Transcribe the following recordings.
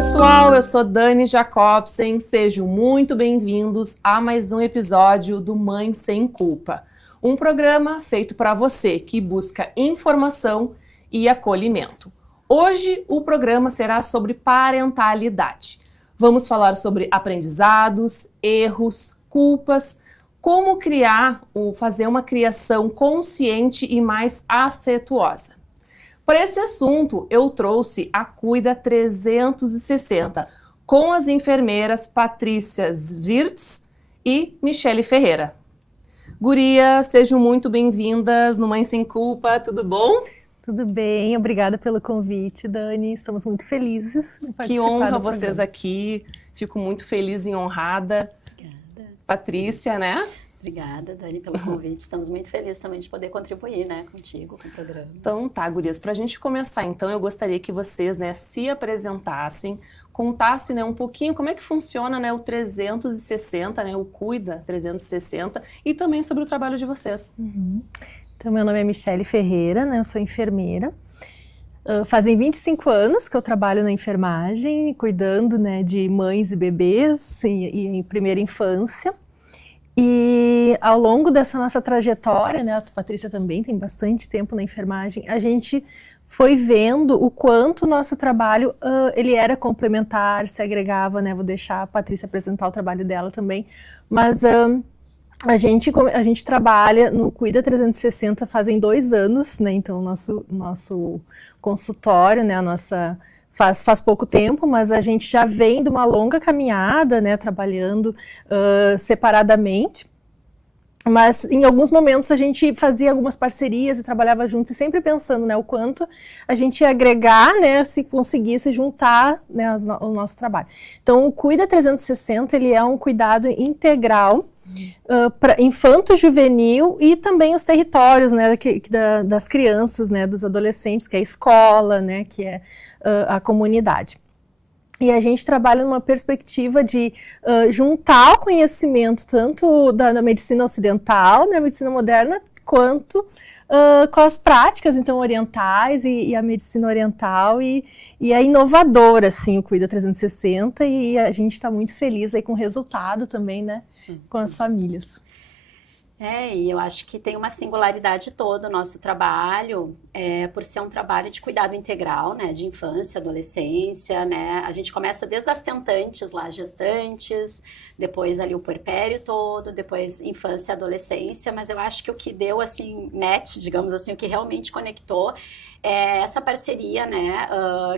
pessoal, eu sou Dani Jacobsen, sejam muito bem-vindos a mais um episódio do Mãe Sem Culpa, um programa feito para você que busca informação e acolhimento. Hoje o programa será sobre parentalidade. Vamos falar sobre aprendizados, erros, culpas, como fazer uma criação consciente e mais afetuosa. Para esse assunto, eu trouxe a Cuida 360, com as enfermeiras Patrícia Wirtz e Michele Ferreira. Gurias, sejam muito bem-vindas no Mãe Sem Culpa, tudo bom? Tudo bem, obrigada pelo convite, Dani, estamos muito felizes em participar. Que honra vocês aqui, fico muito feliz e honrada. Obrigada. Patrícia, né? Obrigada, Dani, pelo convite. Estamos muito felizes também de poder contribuir, né, contigo, com o programa. Então tá, gurias, pra gente começar, então, eu gostaria que vocês, né, se apresentassem, contassem, né, um pouquinho como é que funciona, né, o 360, né, o Cuida 360, e também sobre o trabalho de vocês. Então, meu nome é Michele Ferreira, né, eu sou enfermeira. Fazem 25 anos que eu trabalho na enfermagem, cuidando, né, de mães e bebês e em primeira infância. E ao longo dessa nossa trajetória, né, a Patrícia também tem bastante tempo na enfermagem, a gente foi vendo o quanto o nosso trabalho ele era complementar, se agregava, né, vou deixar a Patrícia apresentar o trabalho dela também, mas a gente trabalha no Cuida 360 fazem 2 anos, né, então o nosso consultório, né, faz pouco tempo, mas a gente já vem de uma longa caminhada, né, trabalhando separadamente, mas em alguns momentos a gente fazia algumas parcerias e trabalhava junto, e sempre pensando, né, o quanto a gente ia agregar, né, se conseguisse juntar, né, o nosso trabalho. Então, o Cuida 360, ele é um cuidado integral para infanto-juvenil e também os territórios, né, das crianças, né, dos adolescentes, que é a escola, né, que é a comunidade. E a gente trabalha numa perspectiva de juntar o conhecimento tanto da medicina ocidental, né, medicina moderna, quanto com as práticas, então, orientais e a medicina oriental e é inovadora, assim, o Cuida 360, e a gente está muito feliz aí com o resultado também, né, com as famílias. E eu acho que tem uma singularidade toda o nosso trabalho, por ser um trabalho de cuidado integral, né, de infância, adolescência, né, a gente começa desde as tentantes lá, gestantes, depois ali o puerpério todo, depois infância e adolescência, mas eu acho que o que deu, assim, match, digamos assim, o que realmente conectou é essa parceria, né,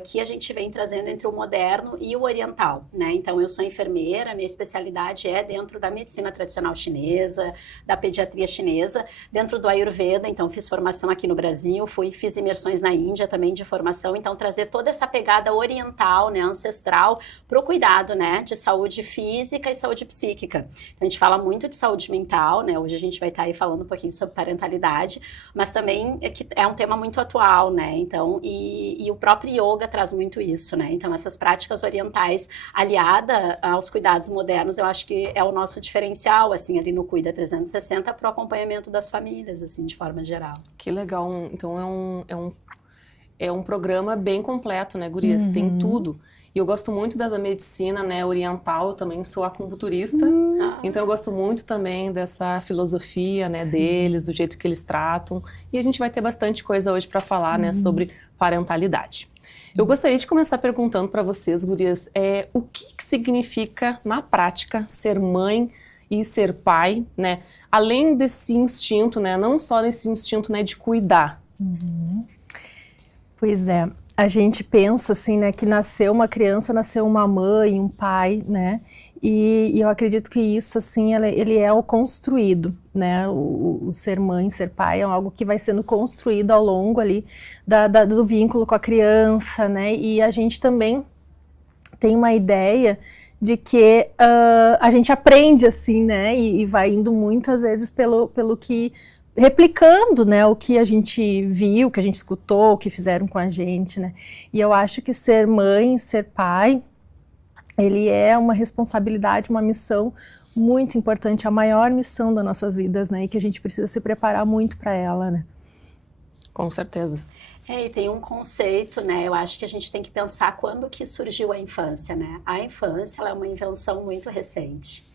que a gente vem trazendo entre o moderno e o oriental, né, então eu sou enfermeira, minha especialidade é dentro da medicina tradicional chinesa, da pediatria chinesa, dentro do Ayurveda, então fiz formação aqui no Brasil, fiz imersões na Índia também de formação, então trazer toda essa pegada oriental, né, ancestral, para o cuidado, né, de saúde física e saúde psíquica. Então, a gente fala muito de saúde mental, né, hoje a gente vai estar aí falando um pouquinho sobre parentalidade, mas também é um tema muito atual, né, então, e o próprio yoga traz muito isso, né, então essas práticas orientais aliada aos cuidados modernos, eu acho que é o nosso diferencial, assim, ali no Cuida 360 para o acompanhamento das famílias, assim, de forma geral. Que legal, então é um programa bem completo, né, gurias, tem tudo. E eu gosto muito da medicina, né, oriental, eu também sou acupunturista, então eu gosto muito também dessa filosofia, né, deles, do jeito que eles tratam, e a gente vai ter bastante coisa hoje para falar, né, sobre parentalidade. Eu gostaria de começar perguntando para vocês, gurias, o que significa, na prática, ser mãe e ser pai, né, além desse instinto, né, não só desse instinto, né, de cuidar. Pois é. A gente pensa assim, né, que nasceu uma criança, nasceu uma mãe, um pai, né, e eu acredito que isso, assim, ele é o construído, né, o ser mãe, ser pai é algo que vai sendo construído ao longo ali do vínculo com a criança, né, e a gente também tem uma ideia de que a gente aprende assim, né, e vai indo muitas vezes pelo que replicando, né, o que a gente viu, o que a gente escutou, o que fizeram com a gente, né, e eu acho que ser mãe, ser pai, ele é uma responsabilidade, uma missão muito importante, a maior missão das nossas vidas, né, e que a gente precisa se preparar muito para ela, né. Com certeza. E tem um conceito, né? Eu acho que a gente tem que pensar quando que surgiu a infância, né? A infância, ela é uma invenção muito recente.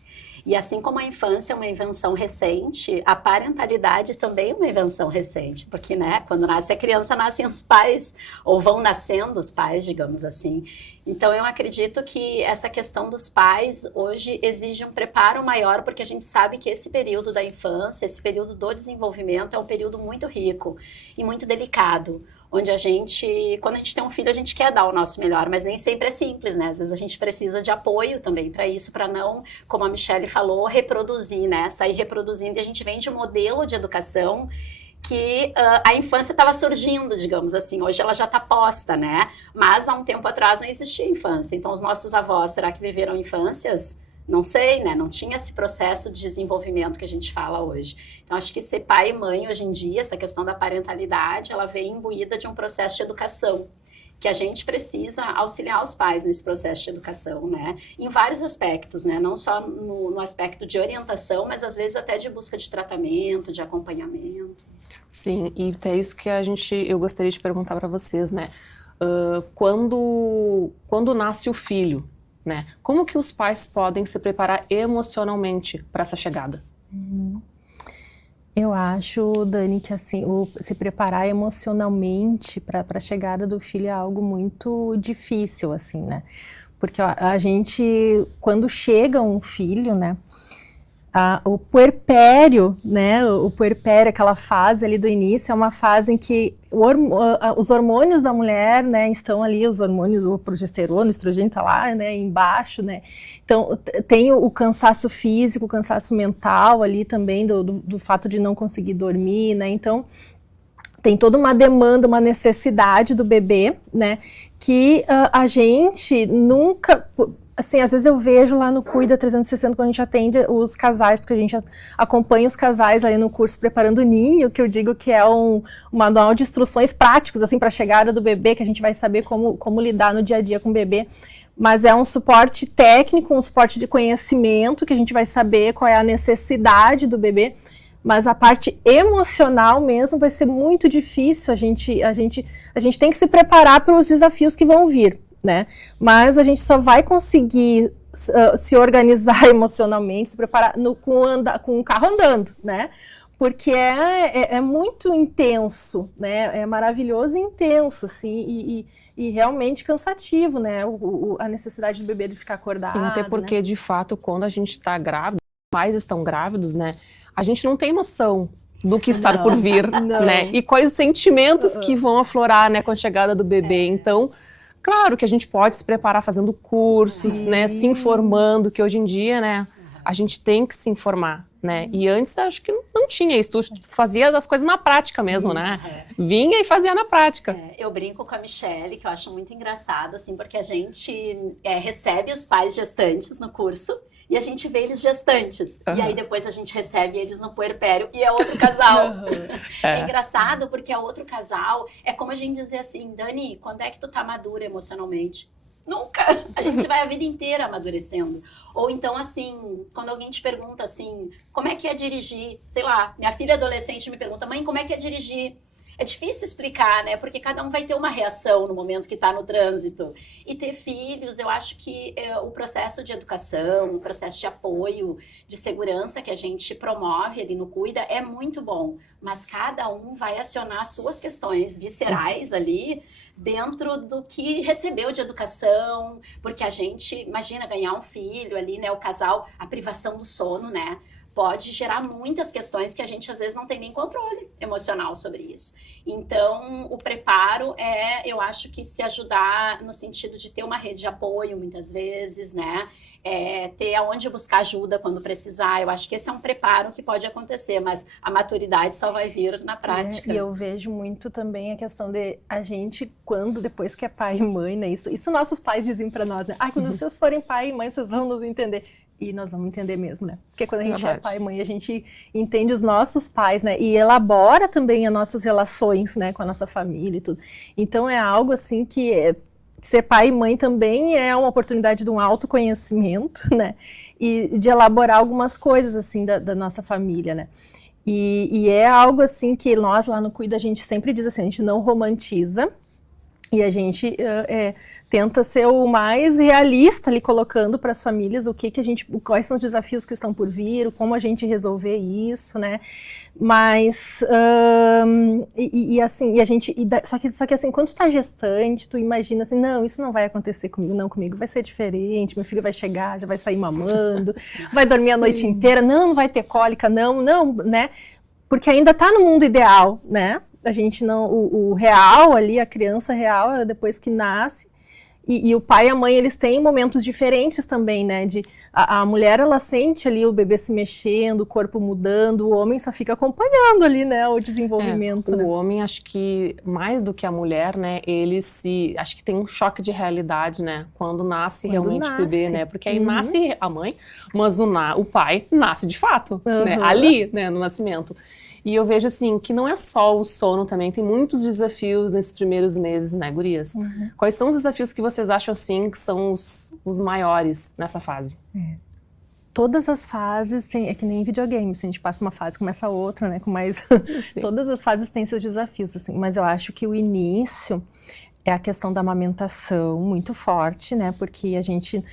E assim como a infância é uma invenção recente, a parentalidade também é uma invenção recente, porque, né, quando nasce a criança, nascem os pais, ou vão nascendo os pais, digamos assim. Então, eu acredito que essa questão dos pais, hoje, exige um preparo maior, porque a gente sabe que esse período da infância, esse período do desenvolvimento, é um período muito rico e muito delicado, onde quando a gente tem um filho, a gente quer dar o nosso melhor, mas nem sempre é simples, né? Às vezes a gente precisa de apoio também para isso, para não, como a Michelle falou, reproduzir, né? Sair reproduzindo. E a gente vem de um modelo de educação que a infância estava surgindo, digamos assim. Hoje ela já está posta, né? Mas há um tempo atrás não existia infância. Então, os nossos avós, será que viveram infâncias? Não sei, né? Não tinha esse processo de desenvolvimento que a gente fala hoje. Então, acho que ser pai e mãe hoje em dia, essa questão da parentalidade, ela vem imbuída de um processo de educação, que a gente precisa auxiliar os pais nesse processo de educação, né? Em vários aspectos, né? Não só no aspecto de orientação, mas às vezes até de busca de tratamento, de acompanhamento. Sim, e é isso que eu gostaria de perguntar para vocês, né? Quando nasce o filho, né? Como que os pais podem se preparar emocionalmente para essa chegada? Eu acho, Dani, que assim, se preparar emocionalmente para a chegada do filho é algo muito difícil, assim, né? Porque ó, a gente, quando chega um filho, né? O puerpério, né? O puerpério, aquela fase ali do início, é uma fase em que os hormônios da mulher, né, estão ali, os hormônios, o progesterona, o estrogênio tá lá, né, embaixo, né? Então, tem o cansaço físico, o cansaço mental ali também, do fato de não conseguir dormir, né? Então, tem toda uma demanda, uma necessidade do bebê, né? Que a gente nunca... Assim, às vezes eu vejo lá no Cuida 360, quando a gente atende os casais, porque a gente acompanha os casais aí no curso Preparando o Ninho, que eu digo que é um manual de instruções práticos, assim, para a chegada do bebê, que a gente vai saber como lidar no dia a dia com o bebê. Mas é um suporte técnico, um suporte de conhecimento, que a gente vai saber qual é a necessidade do bebê. Mas a parte emocional mesmo vai ser muito difícil, a gente tem que se preparar para os desafios que vão vir, né? Mas a gente só vai conseguir se organizar emocionalmente, se preparar com o carro andando, né? Porque é muito intenso, né? É maravilhoso e intenso, assim, e realmente cansativo, né? A necessidade do bebê de ficar acordado. Sim, até porque, né? De fato, quando a gente está grávida, os pais estão grávidos, né? A gente não tem noção do que está por vir, né? E quais os sentimentos que vão aflorar, né, com a chegada do bebê. Então, claro que a gente pode se preparar fazendo cursos, né, se informando, que hoje em dia, né, a gente tem que se informar, né? E antes acho que não tinha isso, tu fazia das coisas na prática mesmo, né? Vinha e fazia na prática. Eu brinco com a Michelle, que eu acho muito engraçado, assim, porque a gente recebe os pais gestantes no curso, e a gente vê eles gestantes. E aí depois a gente recebe eles no puerpério e é outro casal. É engraçado porque é outro casal. É como a gente dizer assim, Dani, quando é que tu tá madura emocionalmente? Nunca! A gente vai a vida inteira amadurecendo. Ou então, assim, quando alguém te pergunta assim, como é que é dirigir? Sei lá, minha filha adolescente me pergunta, mãe, como é que é dirigir? É difícil explicar, né? Porque cada um vai ter uma reação no momento que está no trânsito. E ter filhos, eu acho que o processo de educação, o processo de apoio, de segurança que a gente promove ali no Cuida é muito bom. Mas cada um vai acionar suas questões viscerais ali dentro do que recebeu de educação. Porque a gente, imagina, ganhar um filho ali, né? O casal, a privação do sono, né? Pode gerar muitas questões que a gente às vezes não tem nem controle emocional sobre isso. Então, o preparo eu acho que se ajudar no sentido de ter uma rede de apoio muitas vezes, né? Ter aonde buscar ajuda quando precisar. Eu acho que esse é um preparo que pode acontecer, mas a maturidade só vai vir na prática. E eu vejo muito também a questão de a gente, depois que é pai e mãe, né? Isso nossos pais dizem para nós, né? Quando vocês forem pai e mãe, vocês vão nos entender. E nós vamos entender mesmo, né? Porque quando a gente é pai e mãe, a gente entende os nossos pais, né? E elabora também as nossas relações, né? Com a nossa família e tudo. Então, é algo assim que ser pai e mãe também é uma oportunidade de um autoconhecimento, né? E de elaborar algumas coisas, assim, da nossa família, né? E é algo assim que nós lá no Cuida, a gente sempre diz assim, a gente não romantiza, e a gente tenta ser o mais realista ali, colocando para as famílias quais são os desafios que estão por vir, como a gente resolver isso, né? Mas, só que assim, quando tu tá gestante, tu imagina assim, não, isso não vai acontecer comigo, não, comigo vai ser diferente, meu filho vai chegar, já vai sair mamando, vai dormir a noite inteira, não vai ter cólica, não, né? Porque ainda tá no mundo ideal, né? A gente não, o real ali, a criança real é depois que nasce, e o pai e a mãe, eles têm momentos diferentes também, né, a mulher, ela sente ali o bebê se mexendo, o corpo mudando, o homem só fica acompanhando ali, né, o desenvolvimento. O homem, acho que mais do que a mulher, né, acho que tem um choque de realidade, né, quando nasce realmente o bebê, né, porque aí nasce a mãe, mas o pai nasce de fato, né, ali, né, no nascimento. E eu vejo, assim, que não é só o sono também, tem muitos desafios nesses primeiros meses, né, gurias? Quais são os desafios que vocês acham, assim, que são os maiores nessa fase? Todas as fases é que nem videogame, se a gente passa uma fase, começa a outra, né, com mais... Todas as fases têm seus desafios, assim, mas eu acho que o início é a questão da amamentação muito forte, né, porque a gente...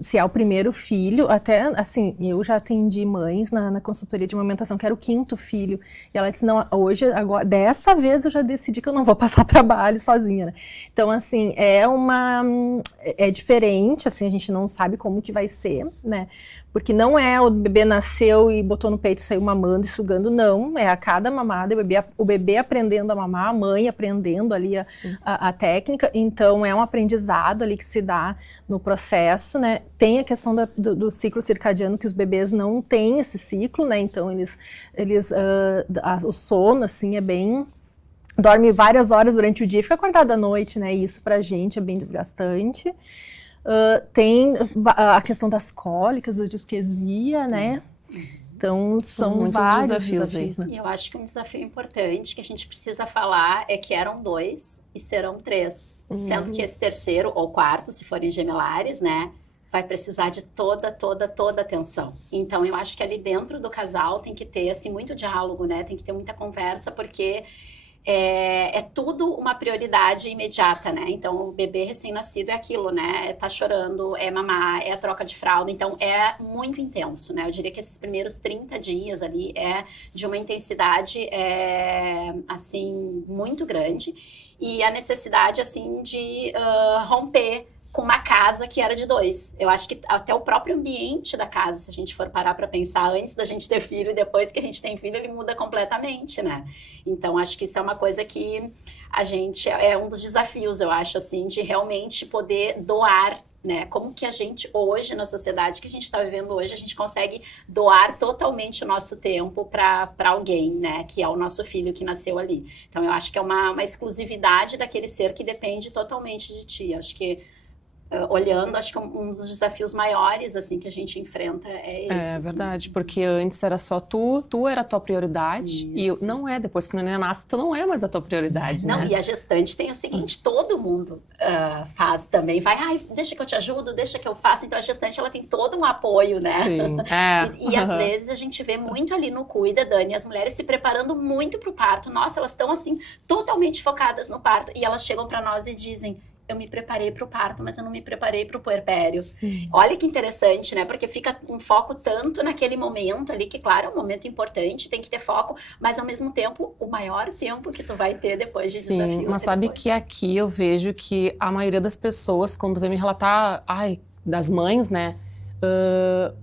se é o primeiro filho, até assim, eu já atendi mães na consultoria de amamentação, que era o 5º filho, e ela disse, não, hoje, agora, dessa vez eu já decidi que eu não vou passar trabalho sozinha, né? Então, assim, é diferente, assim, a gente não sabe como que vai ser, né? Porque não é o bebê nasceu e botou no peito e saiu mamando e sugando, não, é a cada mamada, o bebê aprendendo a mamar, a mãe aprendendo ali a técnica, então é um aprendizado ali que se dá no processo, né? Tem a questão do ciclo circadiano, que os bebês não têm esse ciclo, né? Então o sono, assim, é bem... Dorme várias horas durante o dia, fica acordado à noite, né? E isso pra gente é bem desgastante. Tem a questão das cólicas, da disquesia, né? Então, são muitos vários desafios aí. né? E eu acho que um desafio importante que a gente precisa falar é que eram 2 e serão 3. Sendo que esse terceiro ou quarto, se forem gemelares, né, vai precisar de toda atenção. Então, eu acho que ali dentro do casal tem que ter, assim, muito diálogo, né? Tem que ter muita conversa, porque... É tudo uma prioridade imediata, né? Então, o bebê recém-nascido é aquilo, né? Tá chorando, é mamar, é a troca de fralda. Então, é muito intenso, né? Eu diria que esses primeiros 30 dias ali é de uma intensidade, assim, muito grande. E a necessidade, assim, de romper com uma casa que era de 2. Eu acho que até o próprio ambiente da casa, se a gente for parar para pensar antes da gente ter filho e depois que a gente tem filho, ele muda completamente, né? Então, acho que isso é uma coisa que a gente... É um dos desafios, eu acho, assim, de realmente poder doar, né? Como que a gente hoje, na sociedade que a gente está vivendo hoje, a gente consegue doar totalmente o nosso tempo para alguém, né? Que é o nosso filho que nasceu ali. Então, eu acho que é uma exclusividade daquele ser que depende totalmente de ti. Acho que olhando, acho que um dos desafios maiores, assim, que a gente enfrenta é esse. É verdade, porque antes era só tu era a tua prioridade, Isso. e não é, depois que o neném nasce, tu não é mais a tua prioridade, não, né? E a gestante tem o seguinte, todo mundo faz também, deixa que eu te ajudo, deixa que eu faço, então a gestante, ela tem todo um apoio, né? Sim, e às vezes a gente vê muito ali no Cuida, Dani, as mulheres se preparando muito pro parto, nossa, elas estão assim, totalmente focadas no parto, e elas chegam pra nós e dizem, eu me preparei para o parto, mas eu não me preparei para o puerpério. Olha que interessante, né? Porque fica um foco tanto naquele momento ali, que claro, é um momento importante, tem que ter foco, mas ao mesmo tempo, o maior tempo que tu vai ter depois de desafio. Sim, mas sabe que aqui eu vejo que a maioria das pessoas, quando vem me relatar, das mães, né?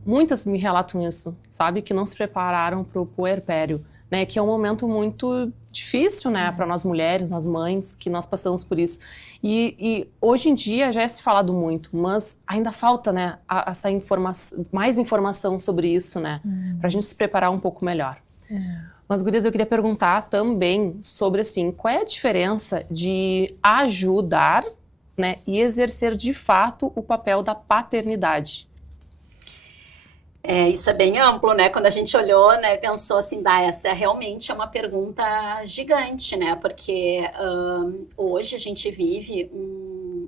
Muitas me relatam isso, sabe? Que não se prepararam para o puerpério, né? Que é um momento muito difícil, né? Para nós mulheres, nós mães, que nós passamos por isso. E hoje em dia já é se falado muito, mas ainda falta, né? Essa mais informação sobre isso, né? Para a gente se preparar um pouco melhor. Mas, gurias, eu queria perguntar também sobre, assim, qual é a diferença de ajudar, né? E exercer de fato o papel da paternidade. Isso é bem amplo, né? Quando a gente olhou, né, pensou assim, essa realmente é uma pergunta gigante, né? Porque hoje a gente vive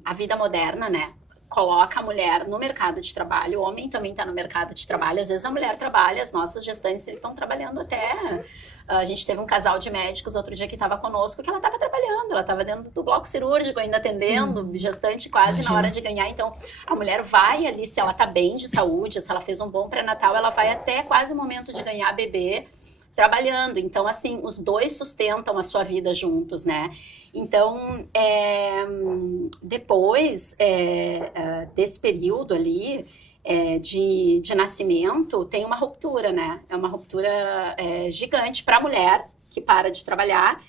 a vida moderna, né? coloca a mulher no mercado de trabalho, o homem também está no mercado de trabalho, às vezes a mulher trabalha, as nossas gestantes estão trabalhando até... A gente teve um casal de médicos outro dia que estava conosco, que ela estava trabalhando, ela estava dentro do bloco cirúrgico, ainda atendendo, gestante quase na hora de ganhar. Então, a mulher vai ali, se ela está bem de saúde, se ela fez um bom pré-natal, ela vai até quase o momento de ganhar bebê, trabalhando. Então, assim, os dois sustentam a sua vida juntos, né? Então, depois desse período ali, de nascimento, tem uma ruptura, né? É uma ruptura gigante para a mulher, que para de trabalhar,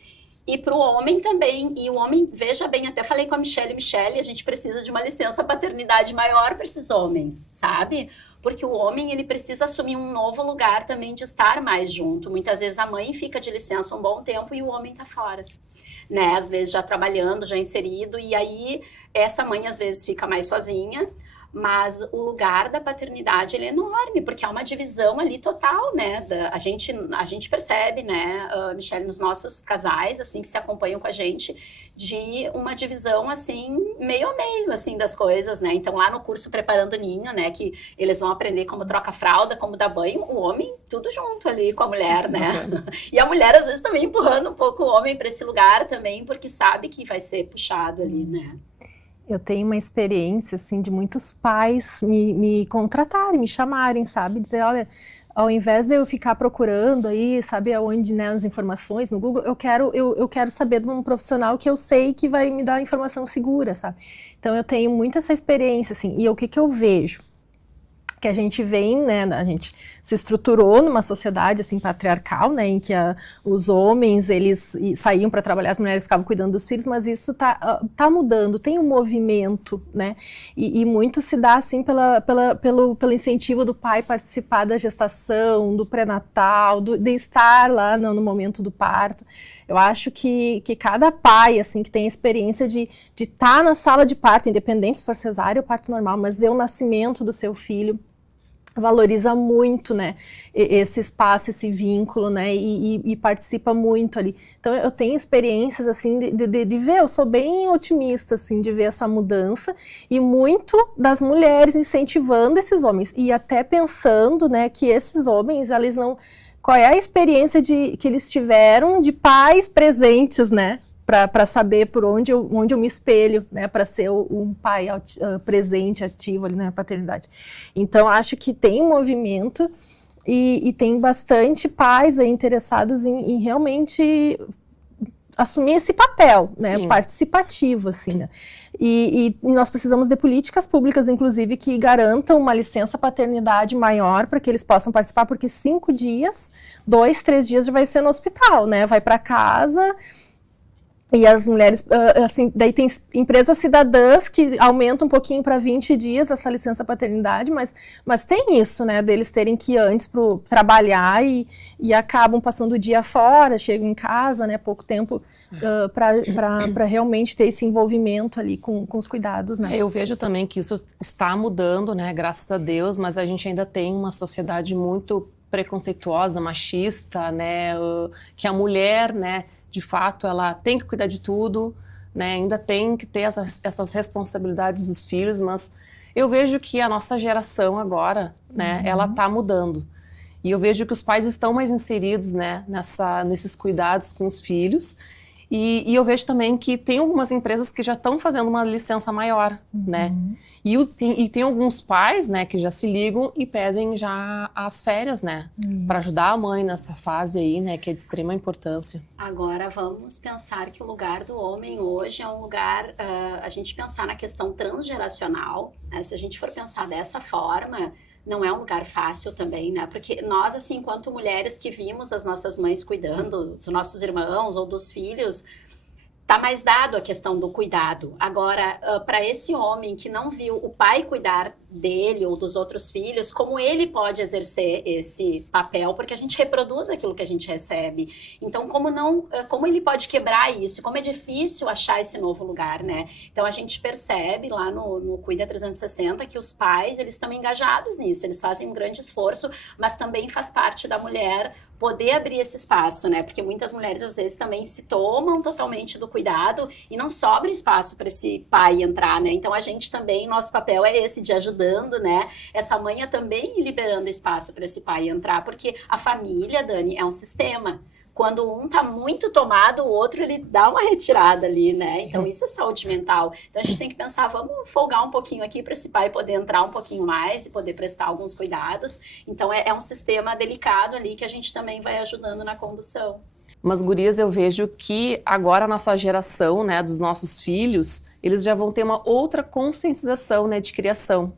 e para o homem também. E o homem, veja bem, até falei com a Michelle, a gente precisa de uma licença paternidade maior para esses homens, sabe? Porque o homem, ele precisa assumir um novo lugar também de estar mais junto. Muitas vezes a mãe fica de licença um bom tempo e o homem está fora, né? Às vezes já trabalhando, já inserido, e aí essa mãe às vezes fica mais sozinha. Mas o lugar da paternidade, ele é enorme, porque há uma divisão ali total, né? A gente percebe, né, Michelle, nos nossos casais, assim, que se acompanham com a gente, de uma divisão, assim, meio a meio, assim, das coisas, né? Então, lá no curso Preparando o Ninho, né, que eles vão aprender como troca fralda, como dar banho, o homem, tudo junto ali com a mulher, né? E a mulher, às vezes, também empurrando um pouco o homem para esse lugar também, porque sabe que vai ser puxado ali, né? Eu tenho uma experiência, assim, de muitos pais me contratarem, me chamarem, sabe? Dizer, olha, ao invés de eu ficar procurando aí, sabe, aonde, né, as informações no Google, eu quero saber de um profissional que eu sei que vai me dar informação segura, sabe? Então, eu tenho muito essa experiência, assim, e o que eu vejo? Que a gente vem, né, a gente se estruturou numa sociedade, assim, patriarcal, né, em que os homens, eles saíam para trabalhar, as mulheres ficavam cuidando dos filhos, mas isso tá mudando, tem um movimento, né, e muito se dá, assim, pelo incentivo do pai participar da gestação, do pré-natal, de estar lá no momento do parto. Eu acho que cada pai, assim, que tem a experiência de estar na sala de parto, independente se for cesárea ou parto normal, mas ver o nascimento do seu filho, valoriza muito, né, esse espaço, esse vínculo, né, e participa muito ali. Então, eu tenho experiências, assim, de ver, eu sou bem otimista, assim, de ver essa mudança, e muito das mulheres incentivando esses homens, e até pensando, né, que esses homens, eles não... Qual é a experiência que eles tiveram de pais presentes, né, para saber por onde eu me espelho, né, para ser um pai presente, ativo ali na paternidade. Então, acho que tem um movimento e tem bastante pais aí interessados em realmente assumir esse papel, né, participativo, assim, né? E nós precisamos de políticas públicas, inclusive, que garantam uma licença paternidade maior para que eles possam participar, porque 5 dias, 2, 3 dias já vai ser no hospital, né, vai para casa. E as mulheres, assim, daí tem empresas cidadãs que aumentam um pouquinho para 20 dias essa licença paternidade, mas tem isso, né, deles terem que ir antes para trabalhar e acabam passando o dia fora, chegam em casa, né, pouco tempo para realmente ter esse envolvimento ali com os cuidados, né. Eu vejo também que isso está mudando, né, graças a Deus, mas a gente ainda tem uma sociedade muito preconceituosa, machista, né, que a mulher, né, de fato, ela tem que cuidar de tudo, né? Ainda tem que ter essas responsabilidades dos filhos, mas eu vejo que a nossa geração agora, né, ela está mudando. E eu vejo que os pais estão mais inseridos, né, nesses cuidados com os filhos. E eu vejo também que tem algumas empresas que já estão fazendo uma licença maior, né? E tem alguns pais, né, que já se ligam e pedem já as férias, né? Para ajudar a mãe nessa fase aí, né, que é de extrema importância. Agora vamos pensar que o lugar do homem hoje é um lugar, a gente pensar na questão transgeracional, né? Se a gente for pensar dessa forma, não é um lugar fácil também, né? Porque nós, assim, enquanto mulheres que vimos as nossas mães cuidando dos nossos irmãos ou dos filhos, tá mais dado a questão do cuidado. Agora, para esse homem que não viu o pai cuidar dele ou dos outros filhos, como ele pode exercer esse papel, porque a gente reproduz aquilo que a gente recebe. Então, como ele pode quebrar isso? Como é difícil achar esse novo lugar, né? Então, a gente percebe lá no Cuida 360 que os pais, eles estão engajados nisso, eles fazem um grande esforço, mas também faz parte da mulher poder abrir esse espaço, né? Porque muitas mulheres, às vezes, também se tomam totalmente do cuidado e não sobra espaço para esse pai entrar, né? Então, a gente também, nosso papel é esse, de ajudando, né? Essa mãe é também liberando espaço para esse pai entrar, porque a família, Dani, é um sistema. Quando um tá muito tomado, o outro, ele dá uma retirada ali, né? Sim. Então, isso é saúde mental. Então, a gente tem que pensar, vamos folgar um pouquinho aqui para esse pai poder entrar um pouquinho mais e poder prestar alguns cuidados. Então, é um sistema delicado ali que a gente também vai ajudando na condução. Mas, gurias, eu vejo que agora a nossa geração, né, dos nossos filhos, eles já vão ter uma outra conscientização, né, de criação.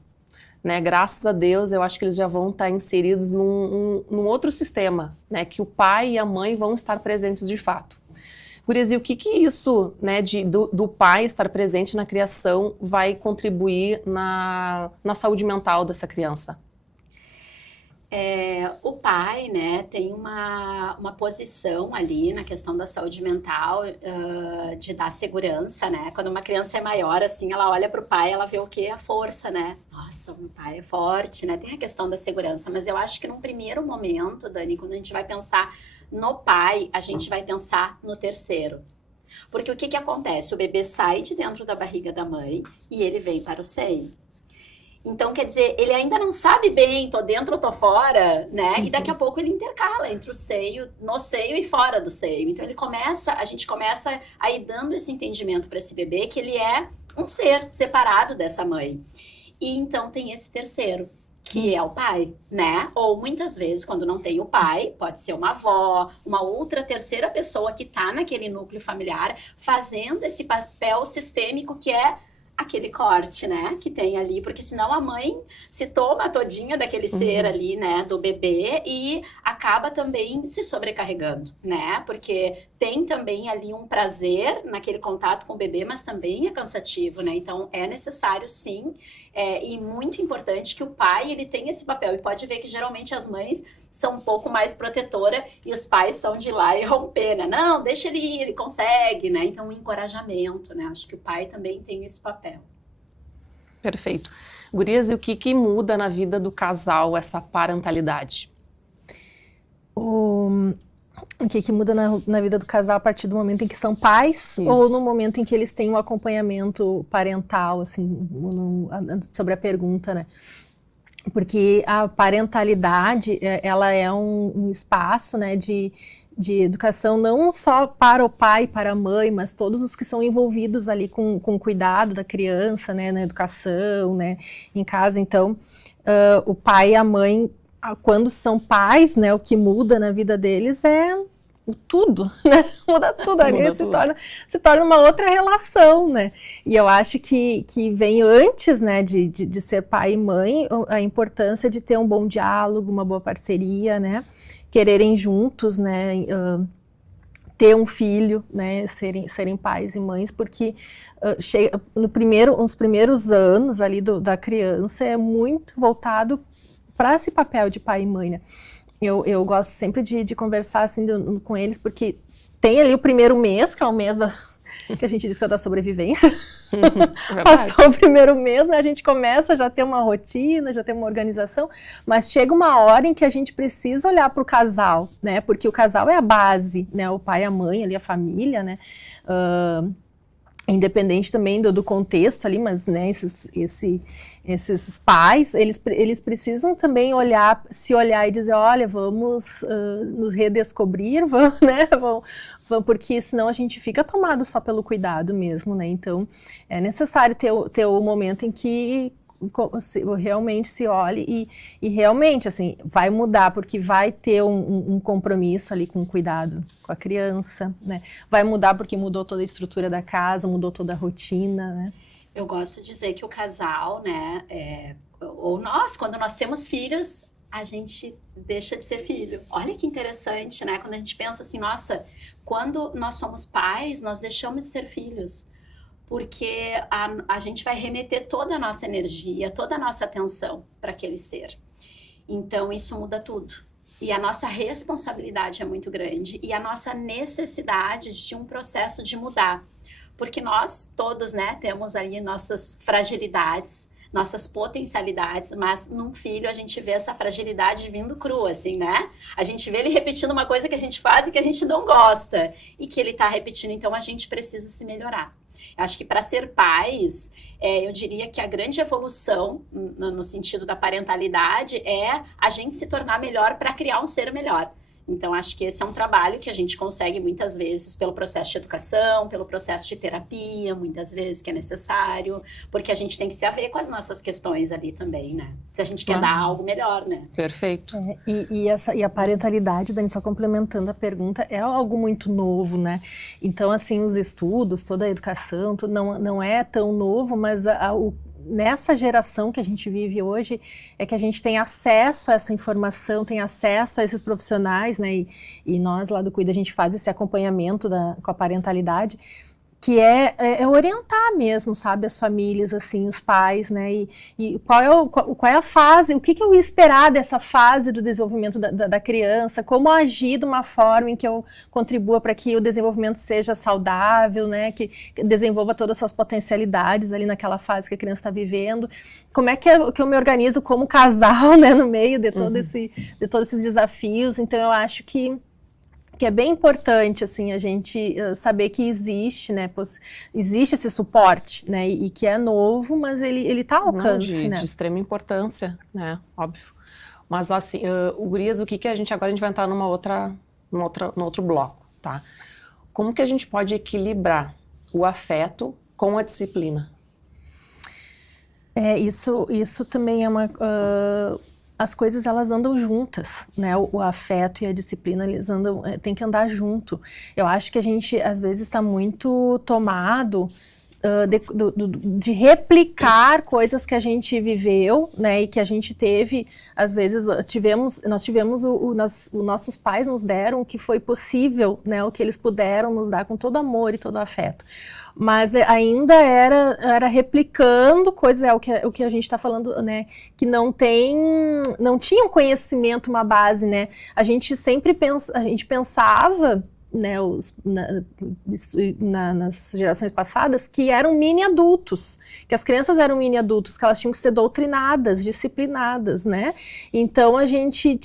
Né, graças a Deus, eu acho que eles já vão estar inseridos num outro sistema, né, que o pai e a mãe vão estar presentes de fato. Gurias, e o que isso, né, do pai estar presente na criação vai contribuir na saúde mental dessa criança? O pai, né, tem uma posição ali na questão da saúde mental, de dar segurança, né? Quando uma criança é maior, assim, ela olha para o pai, ela vê o quê? A força, né? Nossa, meu pai é forte, né? Tem a questão da segurança, mas eu acho que num primeiro momento, Dani, quando a gente vai pensar no pai, a gente vai pensar no terceiro. Porque o que acontece? O bebê sai de dentro da barriga da mãe e ele vem para o seio. Então, quer dizer, ele ainda não sabe bem, tô dentro ou tô fora, né? E daqui a pouco ele intercala entre o seio, no seio e fora do seio. Então, a gente começa a ir dando esse entendimento para esse bebê que ele é um ser separado dessa mãe. E então tem esse terceiro, que é o pai, né? Ou muitas vezes, quando não tem o pai, pode ser uma avó, uma outra terceira pessoa que tá naquele núcleo familiar, fazendo esse papel sistêmico que é aquele corte, né, que tem ali, porque senão a mãe se toma todinha daquele ser ali, né, do bebê e acaba também se sobrecarregando, né, porque tem também ali um prazer naquele contato com o bebê, mas também é cansativo, né, então é necessário sim, e muito importante que o pai, ele tenha esse papel, e pode ver que geralmente as mães são um pouco mais protetora e os pais são de ir lá e romper, né? Não, deixa ele ir, ele consegue, né? Então, o encorajamento, né? Acho que o pai também tem esse papel. Perfeito. Gurias, e o que muda na vida do casal essa parentalidade? O que muda na vida do casal a partir do momento em que são pais? Isso. Ou no momento em que eles têm um acompanhamento parental, assim, sobre a pergunta, né? Porque a parentalidade, ela é um espaço, né, de educação não só para o pai, para a mãe, mas todos os que são envolvidos ali com o cuidado da criança, né, na educação, né, em casa. Então, o pai e a mãe, quando são pais, né, o que muda na vida deles é tudo, né? Muda tudo ali, se torna uma outra relação, né? E eu acho que vem antes, né, de ser pai e mãe, a importância de ter um bom diálogo, uma boa parceria, né? Quererem juntos, né? Ter um filho, né? Serem pais e mães, porque nos primeiros anos ali da criança é muito voltado para esse papel de pai e mãe, né? Eu gosto sempre de conversar assim com eles, porque tem ali o primeiro mês, que é o mês que a gente diz que é da sobrevivência. Passou o primeiro mês, né? A gente começa já a ter uma rotina, já tem uma organização, mas chega uma hora em que a gente precisa olhar para o casal, né? Porque o casal é a base, né? O pai, a mãe, ali a família, né? Independente também do contexto ali, mas né, esses pais, eles precisam também se olhar e dizer, olha, vamos nos redescobrir, porque senão a gente fica tomado só pelo cuidado mesmo, né? Então, é necessário ter o momento em que realmente se olhe e realmente, assim, vai mudar, porque vai ter um compromisso ali com o cuidado com a criança, né? Vai mudar porque mudou toda a estrutura da casa, mudou toda a rotina, né? Eu gosto de dizer que o casal, né, ou nós, quando nós temos filhos, a gente deixa de ser filho. Olha que interessante, né? Quando a gente pensa assim, nossa, quando nós somos pais, nós deixamos de ser filhos. porque a gente vai remeter toda a nossa energia, toda a nossa atenção para aquele ser. Então, isso muda tudo. E a nossa responsabilidade é muito grande e a nossa necessidade de um processo de mudar. Porque nós todos, né, temos ali nossas fragilidades, nossas potencialidades, mas num filho a gente vê essa fragilidade vindo crua, assim, né? A gente vê ele repetindo uma coisa que a gente faz e que a gente não gosta e que ele tá repetindo, então a gente precisa se melhorar. Acho que para ser pais, eu diria que a grande evolução, no sentido da parentalidade, é a gente se tornar melhor para criar um ser melhor. Então, acho que esse é um trabalho que a gente consegue muitas vezes pelo processo de educação, pelo processo de terapia, muitas vezes que é necessário, porque a gente tem que se haver com as nossas questões ali também, né? Se a gente quer dar algo melhor, né? Perfeito. E a parentalidade, Dani, só complementando a pergunta, é algo muito novo, né? Então, assim, os estudos, toda a educação, não é tão novo, mas nessa geração que a gente vive hoje, é que a gente tem acesso a essa informação, tem acesso a esses profissionais, né? E nós lá do Cuida, a gente faz esse acompanhamento com a parentalidade, que é orientar mesmo, sabe, as famílias, assim, os pais, né, e qual é a fase, o que eu ia esperar dessa fase do desenvolvimento da criança, como agir de uma forma em que eu contribua para que o desenvolvimento seja saudável, né, que desenvolva todas as suas potencialidades ali naquela fase que a criança está vivendo, como é que eu me organizo como casal, né, no meio de todos esses desafios. Então eu acho que é bem importante, assim, a gente saber que existe, né, existe esse suporte, né, e que é novo, mas ele tá ao alcance, né? De extrema importância, né, óbvio. Mas, assim, Gurias, agora a gente vai entrar num outro bloco, tá? Como que a gente pode equilibrar o afeto com a disciplina? Isso também é uma... as coisas, elas andam juntas, né? O afeto e a disciplina, eles tem que andar junto. Eu acho que a gente, às vezes, está muito tomado de replicar coisas que a gente viveu, né? E que a gente teve, às vezes, nós tivemos os nossos pais nos deram o que foi possível, né? O que eles puderam nos dar com todo amor e todo afeto. Mas ainda era replicando coisas, o que a gente está falando, né, que não tinha um conhecimento, uma base, né, a gente pensava, né, nas gerações passadas, que eram mini adultos, que as crianças eram mini adultos, que elas tinham que ser doutrinadas, disciplinadas, né? Então a gente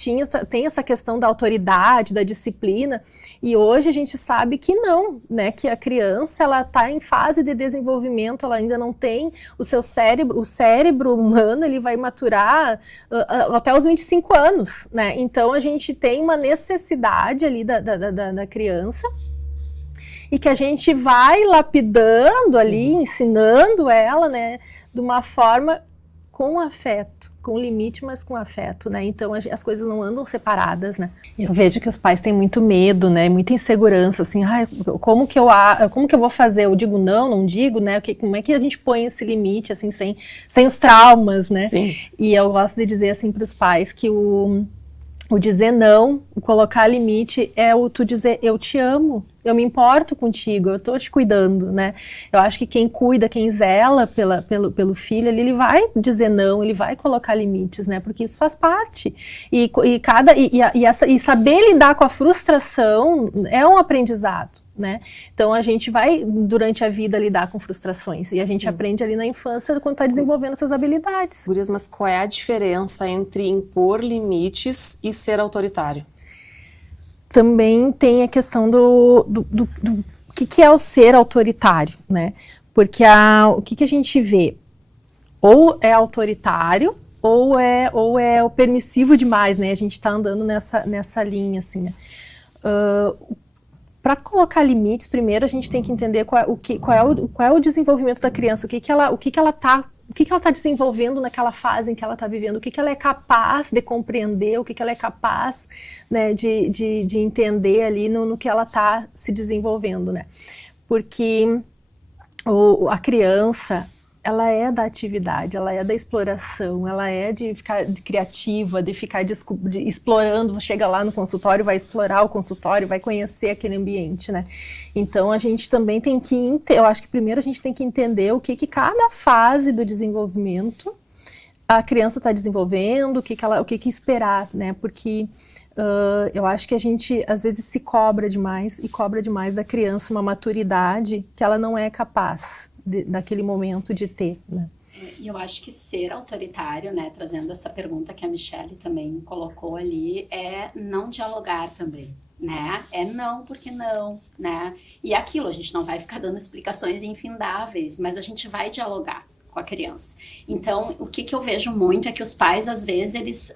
tem essa questão da autoridade, da disciplina, e hoje a gente sabe que não, né? Que a criança, ela está em fase de desenvolvimento, ela ainda não tem o cérebro humano, ele vai maturar até os 25 anos, né? Então a gente tem uma necessidade ali da criança, e que a gente vai lapidando ali, ensinando ela, né, de uma forma com afeto, com limite, mas com afeto, né? Então as coisas não andam separadas, né? Eu vejo que os pais têm muito medo, né? Muita insegurança, assim, como que eu vou fazer? Eu digo não digo, né? Como é que a gente põe esse limite, assim, sem os traumas, né? Sim. E eu gosto de dizer assim para os pais que o dizer não, o colocar limite é o tu dizer eu te amo, eu me importo contigo, eu tô te cuidando, né? Eu acho que quem cuida, quem zela pelo filho, ele vai dizer não, ele vai colocar limites, né? Porque isso faz parte. E saber lidar com a frustração é um aprendizado, né? Então a gente vai durante a vida lidar com frustrações e a gente aprende ali na infância quando está desenvolvendo essas habilidades. Gurias, mas qual é a diferença entre impor limites e ser autoritário? Também tem a questão do que é o ser autoritário, né? Porque o que a gente vê? Ou é autoritário, ou é o permissivo demais, né? A gente está andando nessa linha, assim, né? Para colocar limites, primeiro a gente tem que entender qual é o desenvolvimento da criança, o que ela está desenvolvendo naquela fase em que ela está vivendo, o que ela é capaz de compreender, o que ela é capaz, né, de entender ali no que ela está se desenvolvendo, né? Porque a criança, ela é da atividade, ela é da exploração, ela é de ficar criativa, de ficar explorando, chega lá no consultório, vai explorar o consultório, vai conhecer aquele ambiente, né? Então a gente também tem que, eu acho que primeiro a gente tem que entender o que cada fase do desenvolvimento a criança está desenvolvendo, o que esperar, né? Porque eu acho que a gente às vezes se cobra demais e cobra demais da criança uma maturidade que ela não é capaz naquele momento de ter, né? E eu acho que ser autoritário, né, trazendo essa pergunta que a Michelle também colocou ali, é não dialogar também, né? É não porque não, né? E aquilo, a gente não vai ficar dando explicações infindáveis, mas a gente vai dialogar com a criança. Então, o que eu vejo muito é que os pais, às vezes,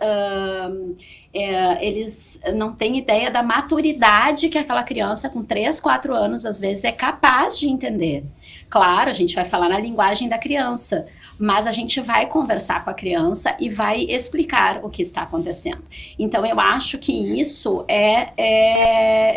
eles não têm ideia da maturidade que aquela criança com 3, 4 anos, às vezes, é capaz de entender. Claro, a gente vai falar na linguagem da criança, mas a gente vai conversar com a criança e vai explicar o que está acontecendo. Então, eu acho que isso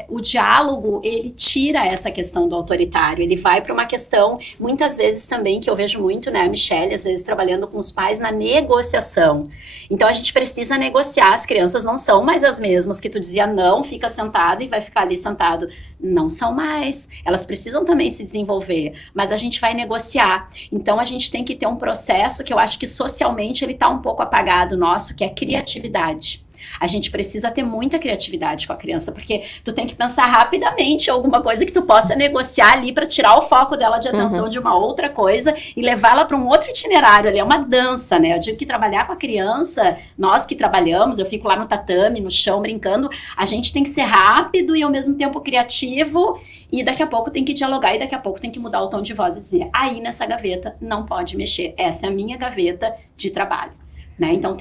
o diálogo, ele tira essa questão do autoritário, ele vai para uma questão, muitas vezes também, que eu vejo muito, né, a Michelle, às vezes trabalhando com os pais na negociação. Então, a gente precisa negociar, as crianças não são mais as mesmas que tu dizia não, fica sentado e vai ficar ali sentado. Não são mais, elas precisam também se desenvolver, mas a gente vai negociar. Então a gente tem que ter um processo que eu acho que socialmente ele está um pouco apagado nosso, que é criatividade. A gente precisa ter muita criatividade com a criança, porque tu tem que pensar rapidamente alguma coisa que tu possa negociar ali para tirar o foco dela de atenção de uma outra coisa e levá-la para um outro itinerário. Ali é uma dança, né? Eu digo que trabalhar com a criança, nós que trabalhamos, eu fico lá no tatame, no chão, brincando, a gente tem que ser rápido e ao mesmo tempo criativo, e daqui a pouco tem que dialogar, e daqui a pouco tem que mudar o tom de voz e dizer, aí nessa gaveta não pode mexer, essa é a minha gaveta de trabalho. Né? Então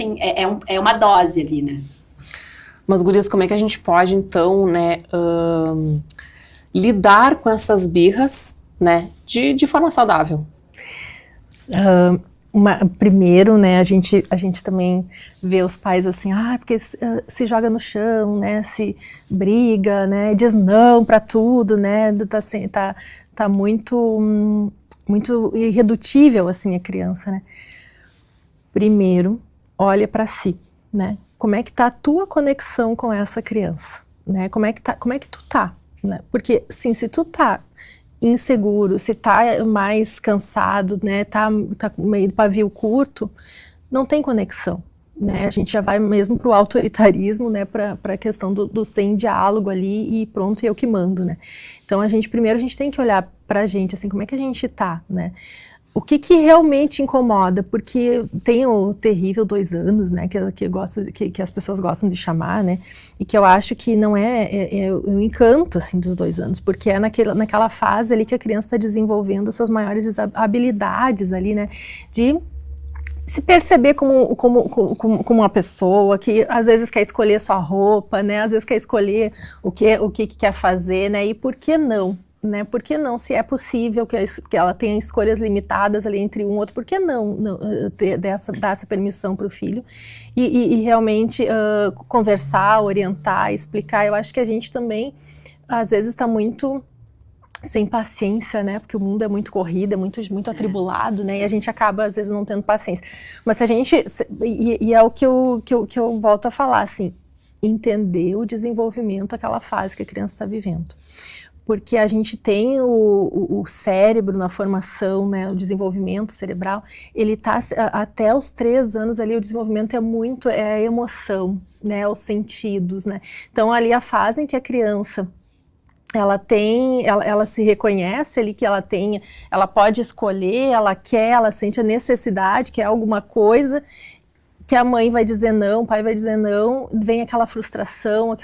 é uma dose ali, né? Mas, gurias, como é que a gente pode, então, né, lidar com essas birras, né, de forma saudável? Primeiro, né, a gente também vê os pais assim, porque se joga no chão, né, se briga, né, diz não para tudo, né, tá muito irredutível, assim, a criança, né. Primeiro, olha para si, né? Como é que tá a tua conexão com essa criança, né? Como é que tu tá, né? Porque, sim, se tu tá inseguro, se tá mais cansado, né? Tá meio de pavio curto, não tem conexão, né? A gente já vai mesmo pro autoritarismo, né? Pra questão do sem diálogo ali e pronto, eu que mando, né? Então, primeiro a gente tem que olhar pra gente, assim, como é que a gente tá, né? O que realmente incomoda? Porque tem o terrível 2 anos, né, que as pessoas gostam de chamar, né, e que eu acho que não é o encanto, assim, dos 2 anos, porque é naquela fase ali que a criança está desenvolvendo suas maiores habilidades ali, né, de se perceber como uma pessoa que às vezes quer escolher sua roupa, né, às vezes quer escolher o que quer fazer, né, e por que não? Né? Por que não, se é possível que ela tenha escolhas limitadas ali entre um e outro, por que não dar essa permissão para o filho e realmente conversar, orientar, explicar? Eu acho que a gente também, às vezes, está muito sem paciência, né? Porque o mundo é muito corrido, é muito atribulado, né? E a gente acaba, às vezes, não tendo paciência. Mas se a gente... E é o que eu volto a falar, assim, entender o desenvolvimento, aquela fase que a criança está vivendo. Porque a gente tem o cérebro na formação, né, o desenvolvimento cerebral, ele está até os 3 anos ali, o desenvolvimento é a emoção, né, os sentidos, né. Então ali a fase em que a criança, ela se reconhece ali que ela pode escolher, ela sente a necessidade, quer alguma coisa, que a mãe vai dizer não, o pai vai dizer não, vem aquela frustração,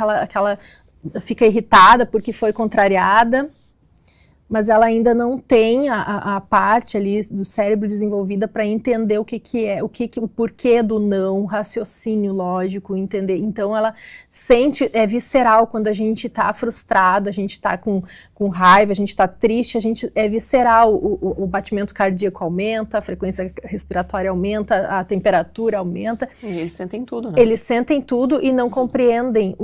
fica irritada porque foi contrariada, mas ela ainda não tem a parte ali do cérebro desenvolvida para entender o porquê do não, o raciocínio lógico, entender. Então ela sente, é visceral quando a gente está frustrado, a gente está com raiva, a gente está triste, é visceral, o batimento cardíaco aumenta, a frequência respiratória aumenta, a temperatura aumenta. E eles sentem tudo, né? Eles sentem tudo e não compreendem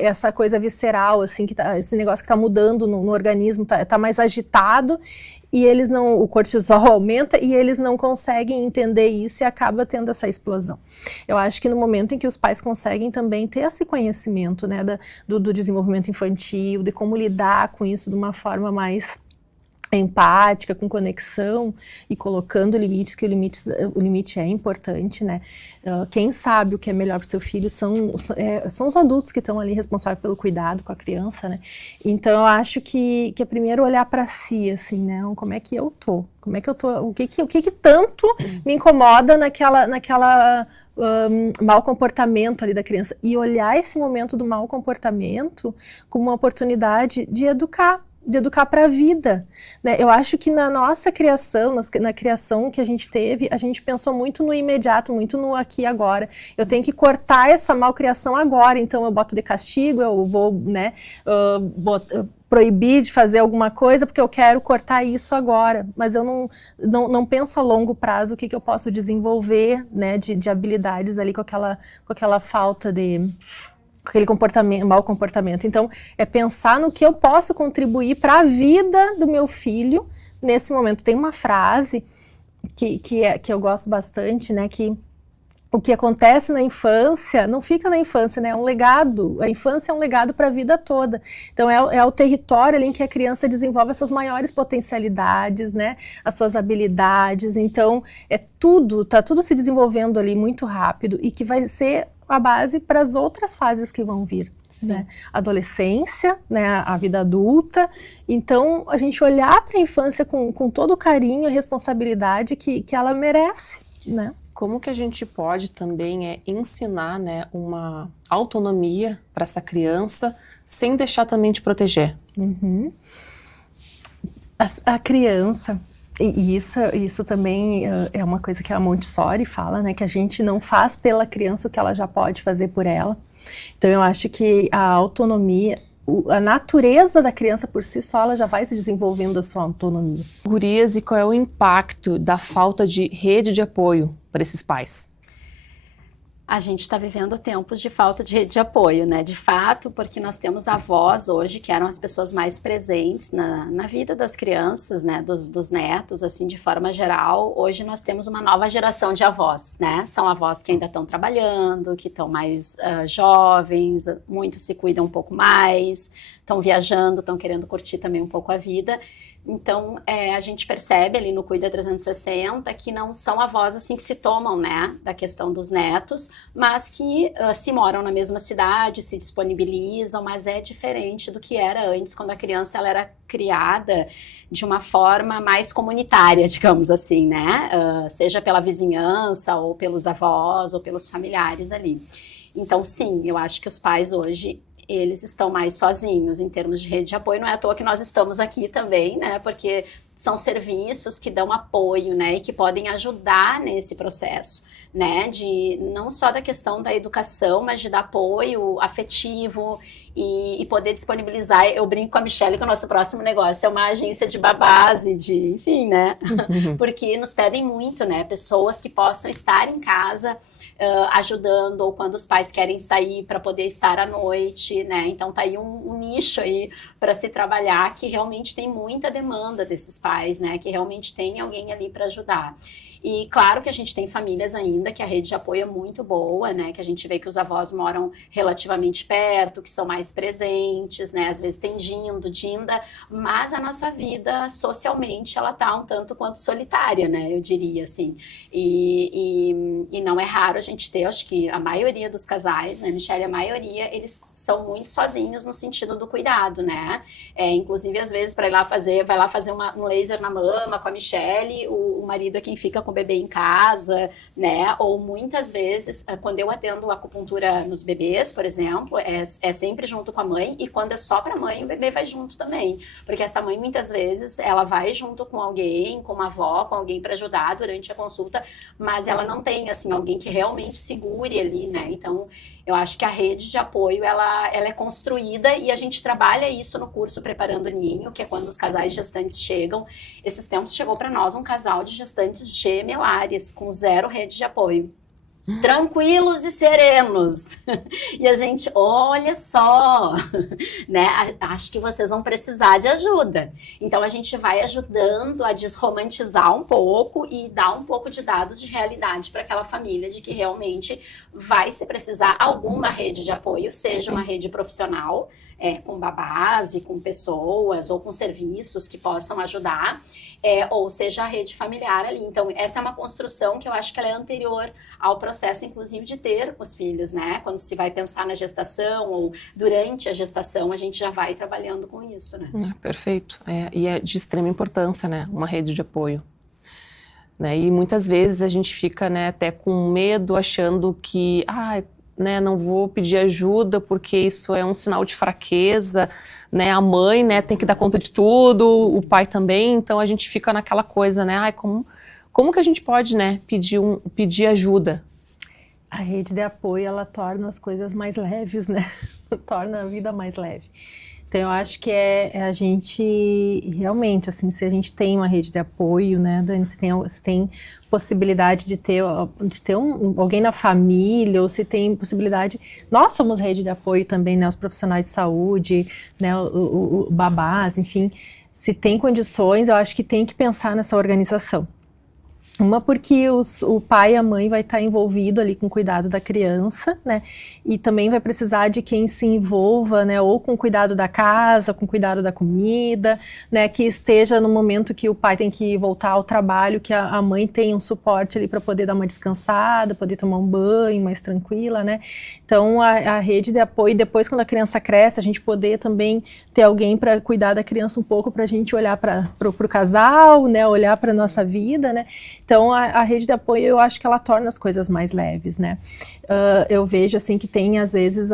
essa coisa visceral, assim, esse negócio que está mudando no organismo, tá mais agitado e eles não, o cortisol aumenta e eles não conseguem entender isso e acaba tendo essa explosão. Eu acho que no momento em que os pais conseguem também ter esse conhecimento, né, do desenvolvimento infantil, de como lidar com isso de uma forma mais empática, com conexão e colocando limites, que o limite é importante, né? Quem sabe o que é melhor para o seu filho são os adultos que estão ali responsáveis pelo cuidado com a criança, né? Então eu acho que é primeiro olhar para si, assim, né? Como é que eu tô? O que tanto me incomoda naquela mau comportamento ali da criança? E olhar esse momento do mau comportamento como uma oportunidade de educar para a vida, né? Eu acho que na nossa criação, na criação que a gente teve, a gente pensou muito no imediato, muito no aqui e agora. Eu tenho que cortar essa malcriação agora, então eu boto de castigo, eu vou, né, proibir de fazer alguma coisa porque eu quero cortar isso agora, mas eu não penso a longo prazo o que eu posso desenvolver, né, de habilidades ali com aquela falta de... aquele mau comportamento. Então, é pensar no que eu posso contribuir para a vida do meu filho nesse momento. Tem uma frase que eu gosto bastante, né, que o que acontece na infância não fica na infância, né, é um legado. A infância é um legado para a vida toda. Então, é o território ali em que a criança desenvolve as suas maiores potencialidades, né, as suas habilidades. Então, tá tudo se desenvolvendo ali muito rápido e que vai ser a base para as outras fases que vão vir, né? Adolescência, né? A vida adulta. Então, a gente olhar para a infância com todo o carinho e responsabilidade que ela merece, né? Como que a gente pode também ensinar, né, uma autonomia para essa criança sem deixar também de proteger? Uhum. A criança... E isso também é uma coisa que a Montessori fala, né? Que a gente não faz pela criança o que ela já pode fazer por ela. Então, eu acho que a autonomia, a natureza da criança por si só, ela já vai se desenvolvendo a sua autonomia. Gurias, e qual é o impacto da falta de rede de apoio para esses pais? A gente está vivendo tempos de falta de rede de apoio, né? De fato, porque nós temos avós hoje, que eram as pessoas mais presentes na vida das crianças, né? Dos netos, assim, de forma geral. Hoje nós temos uma nova geração de avós, né? São avós que ainda estão trabalhando, que estão mais jovens, muitos se cuidam um pouco mais, estão viajando, estão querendo curtir também um pouco a vida. Então, a gente percebe ali no Cuida 360 que não são avós assim que se tomam, né, da questão dos netos, mas que se moram na mesma cidade, se disponibilizam, mas é diferente do que era antes, quando a criança ela era criada de uma forma mais comunitária, digamos assim, né, seja pela vizinhança, ou pelos avós, ou pelos familiares ali. Então, sim, eu acho que os pais hoje... eles estão mais sozinhos em termos de rede de apoio. Não é à toa que nós estamos aqui também, né? Porque são serviços que dão apoio, né? E que podem ajudar nesse processo, né? De não só da questão da educação, mas de dar apoio afetivo e poder disponibilizar. Eu brinco com a Michelle que o nosso próximo negócio é uma agência de babás e de, enfim, né? Porque nos pedem muito, né? Pessoas que possam estar em casa ajudando, ou quando os pais querem sair para poder estar à noite, né? Então tá aí um nicho aí para se trabalhar, que realmente tem muita demanda desses pais, né? Que realmente tem alguém ali para ajudar. E claro que a gente tem famílias ainda que a rede de apoio é muito boa, né? Que a gente vê que os avós moram relativamente perto, que são mais presentes, né? Às vezes tem dinda, mas a nossa vida socialmente ela tá um tanto quanto solitária, né? Eu diria assim. E não é raro a gente ter, acho que a maioria dos casais, né, Michelle, a maioria, eles são muito sozinhos no sentido do cuidado, né? Inclusive, às vezes, vai lá fazer um laser na mama com a Michelle, o marido é quem fica com o bebê em casa, né? Ou muitas vezes, quando eu atendo acupuntura nos bebês, por exemplo, é sempre junto com a mãe, e quando é só para a mãe, o bebê vai junto também. Porque essa mãe, muitas vezes, ela vai junto com alguém, com uma avó, com alguém para ajudar durante a consulta, mas ela não tem, assim, alguém que realmente segure ali, né? Então, eu acho que a rede de apoio, ela é construída, e a gente trabalha isso no curso Preparando o Ninho, que é quando os casais gestantes chegam. Esses tempos chegou para nós um casal de gestantes gemelares, com 0 rede de apoio. tranquilos e serenos. E a gente, olha só, né? Acho que vocês vão precisar de ajuda. Então a gente vai ajudando a desromantizar um pouco e dar um pouco de dados de realidade para aquela família de que realmente vai se precisar alguma rede de apoio, seja uma rede profissional, com babás e com pessoas ou com serviços que possam ajudar, ou seja a rede familiar ali. Então essa é uma construção que eu acho que ela é anterior ao processo, inclusive, de ter os filhos, né? Quando se vai pensar na gestação ou durante a gestação, a gente já vai trabalhando com isso, né? Perfeito. E é de extrema importância, né? Uma rede de apoio. Né? E muitas vezes a gente fica, né, até com medo, achando que, né, não vou pedir ajuda porque isso é um sinal de fraqueza, né? A mãe, né, tem que dar conta de tudo, o pai também, então a gente fica naquela coisa, né? Como que a gente pode, né, pedir ajuda? A rede de apoio, ela torna as coisas mais leves, né? Torna a vida mais leve. Então, eu acho que a gente, realmente, assim, se a gente tem uma rede de apoio, né, Dani, se tem possibilidade de ter alguém na família, ou se tem possibilidade, nós somos rede de apoio também, né, os profissionais de saúde, né, o babás, enfim, se tem condições, eu acho que tem que pensar nessa organização. Uma porque o pai e a mãe vai estar envolvido ali com o cuidado da criança, né? E também vai precisar de quem se envolva, né? Ou com o cuidado da casa, com o cuidado da comida, né? Que esteja no momento que o pai tem que voltar ao trabalho, que a mãe tenha um suporte ali para poder dar uma descansada, poder tomar um banho mais tranquila, né? Então a rede de apoio, depois quando a criança cresce, a gente poder também ter alguém para cuidar da criança um pouco, para a gente olhar para o casal, né? Olhar para a nossa vida, né? Então, a rede de apoio, eu acho que ela torna as coisas mais leves, né? Eu vejo, assim, que tem, às vezes,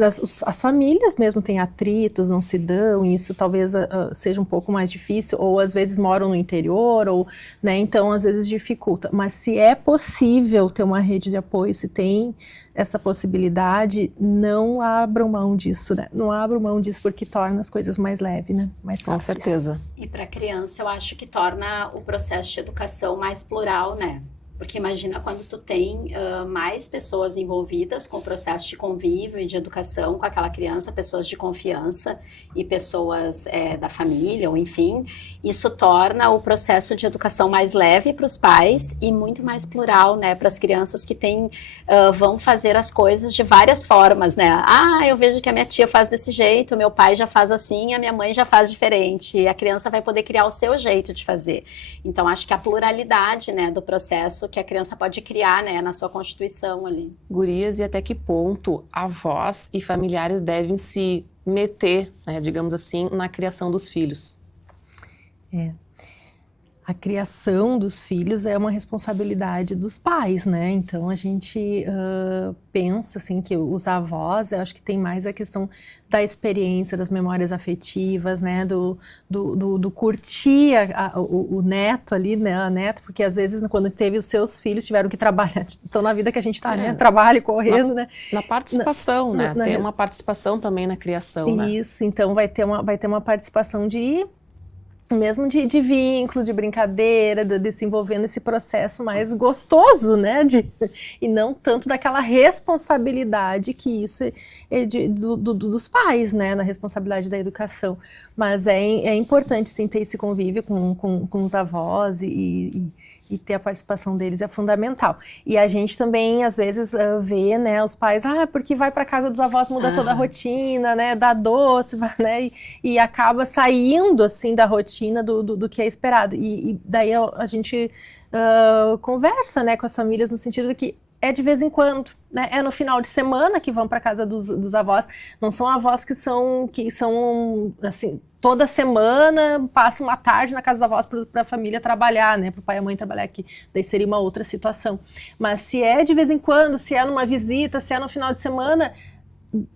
as famílias mesmo têm atritos, não se dão, e isso talvez seja um pouco mais difícil, ou às vezes moram no interior, ou, né, então às vezes dificulta. Mas se é possível ter uma rede de apoio, se tem essa possibilidade, não abram mão disso, né? Não abram mão disso porque torna as coisas mais leves, né? Mais fáceis. Com certeza. E para a criança, eu acho que torna o processo de educação mais plural, né? Porque imagina quando tu tem mais pessoas envolvidas com o processo de convívio e de educação com aquela criança, pessoas de confiança e pessoas da família, ou enfim, isso torna o processo de educação mais leve para os pais e muito mais plural, né, para as crianças que vão fazer as coisas de várias formas, né? Eu vejo que a minha tia faz desse jeito, meu pai já faz assim, a minha mãe já faz diferente, e a criança vai poder criar o seu jeito de fazer. Então, acho que a pluralidade, né, do processo que a criança pode criar, né, na sua constituição ali. Gurias, e até que ponto avós e familiares devem se meter, né, digamos assim, na criação dos filhos? A criação dos filhos é uma responsabilidade dos pais, né? Então a gente pensa assim que os avós, eu acho que tem mais a questão da experiência, das memórias afetivas, né? Do curtir o neto ali, né? A neta, porque às vezes quando teve os seus filhos tiveram que trabalhar, então na vida que a gente tá, né? Trabalho correndo, né? Na participação, né? Tem uma participação também na criação, né? Isso, então vai ter uma participação mesmo de vínculo, de brincadeira, de se envolver nesse processo mais gostoso, né? E não tanto daquela responsabilidade que isso é dos pais, né? Na responsabilidade da educação. Mas é importante, sim, ter esse convívio com os avós e ter a participação deles é fundamental. E a gente também, às vezes, vê, né, os pais, porque vai para casa dos avós, muda toda a rotina, né, dá doce, né, e acaba saindo, assim, da rotina do que é esperado. E daí a gente conversa, né, com as famílias no sentido de que é de vez em quando, né? É no final de semana que vão para casa dos avós. Não são avós que são assim, toda semana passa uma tarde na casa dos avós para a família trabalhar, né? Para o pai e a mãe trabalhar aqui. Daí seria uma outra situação. Mas se é de vez em quando, se é numa visita, se é no final de semana,